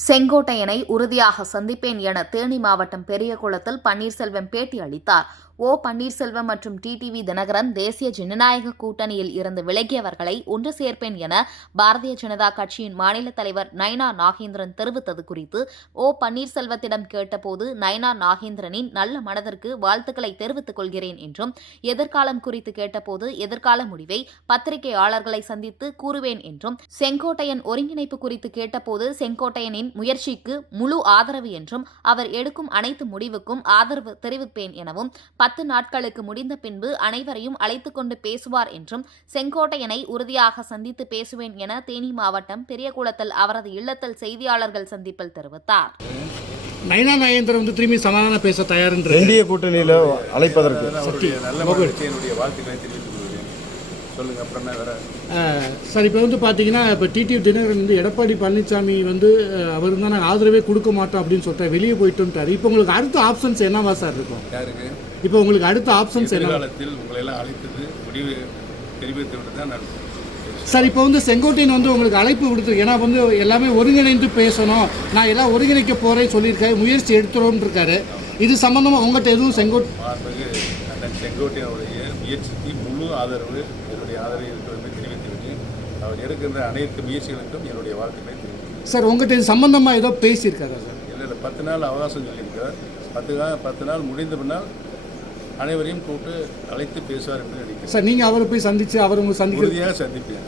செங்கோட்டையனை உறுதியாக சந்திப்பேன் என தேனி மாவட்டம் பெரியகுளத்தில் பன்னீர்செல்வம் பேட்டி அளித்தார். ஓ பன்னீர்செல்வம் மற்றும் டிடிவி தினகரன் தேசிய ஜனநாயக கூட்டணியில் இருந்து விலகியவர்களை ஒன்று சேர்ப்பேன் என பாரதிய ஜனதா கட்சியின் மாநில தலைவர் நயனா நாகேந்திரன் தெரிவித்தது குறித்து ஓ பன்னீர்செல்வத்திடம் கேட்டபோது நயனா நாகேந்திரனின் நல்ல மனதிற்கு வாழ்த்துக்களை தெரிவித்துக் கொள்கிறேன் என்றும் எதிர்காலம் குறித்து கேட்டபோது எதிர்கால முடிவை பத்திரிகையாளர்களை சந்தித்து கூறுவேன் என்றும் செங்கோட்டையன் ஒருங்கிணைப்பு குறித்து கேட்டபோது செங்கோட்டையனின் முயற்சிக்கு முழு ஆதரவு என்றும் அவர் எடுக்கும் அனைத்து முடிவுக்கும் ஆதரவு தெரிவிப்பேன் எனவும் பத்து நாட்களுக்கு முடிந்த பின்பு அனைவரையும் அழைத்துக் கொண்டு பேசுவார் என்றும் செங்கோட்டையனை உறுதியாக சந்தித்து பேசுவேன் என தேனி மாவட்டம் பெரியகுளத்தில் அவரது இல்லத்தில் செய்தியாளர்கள் சந்திப்பில் தெரிவித்தார். நயனா நாயேந்திரன் வந்து திரும்பி சமாதானம் பேச தயார்ன்ற என்டிஏ கூட்டணியில் அழைப்பதற்கு. அவருடைய நல்ல வாழ்த்துக்களை தெரிவித்துக் அப்புறம் வேற? சார் இப்போ வந்து பார்த்தீங்கன்னா இப்போ டிடிவி தினகரன் வந்து எடப்பாடி பழனிசாமி வந்து அவர் தான் நாங்கள் ஆதரவே கொடுக்க மாட்டோம் அப்படின்னு சொல்லிட்டு வெளியே போயிட்டுன்ட்டார் இப்போ உங்களுக்கு அடுத்த ஆப்ஷன்ஸ் என்னவா சார் இருக்கும்? யாருக்கு? இப்போ உங்களுக்கு அடுத்த ஆப்ஷன்ஸ் என்ன எதிர்காலத்தில் உங்களை எல்லாம் அழைத்தது முடிவு தெரிவித்து விட்டு தான் நான் சார் இப்போ வந்து செங்கோட்டையன் வந்து உங்களுக்கு அழைப்பு விடுத்து ஏன்னா வந்து எல்லாமே ஒருங்கிணைந்து பேசணும். நான் எல்லாம் ஒருங்கிணைக்க போகிறேன்னு சொல்லியிருக்காரு முயற்சி எடுத்துறோம்னு இருக்காரு. இது சம்மந்தமாக உங்கள்கிட்ட எதுவும் செங்கோட் செங்கோட்டையனுடைய முயற்சிக்கு முழு ஆதரவு என்னுடைய ஆதரவு இருக்கிறது தெரிவித்துவிட்டு அவர் எடுக்கின்ற அனைத்து முயற்சிகளுக்கும் என்னுடைய வாழ்த்துக்களை தெரிவித்துள்ளேன் சார் உங்கள்கிட்ட இது சம்மந்தமாக ஏதோ பேசியிருக்காரா சார்? இல்லை இல்லை பத்து நாள் அவகாசம் சொல்லியிருக்கிறார் பத்து கா பத்து நாள் முடிந்த பின்னால் அனைவரையும் கூப்பிட்டு அழைத்து பேசுவார் என்று நினைக்கிறேன். சார் நீங்கள் அவரை போய் சந்திச்சு அவர் உங்களை சந்திக்கிறது உறுதியாக சந்திப்பேன்.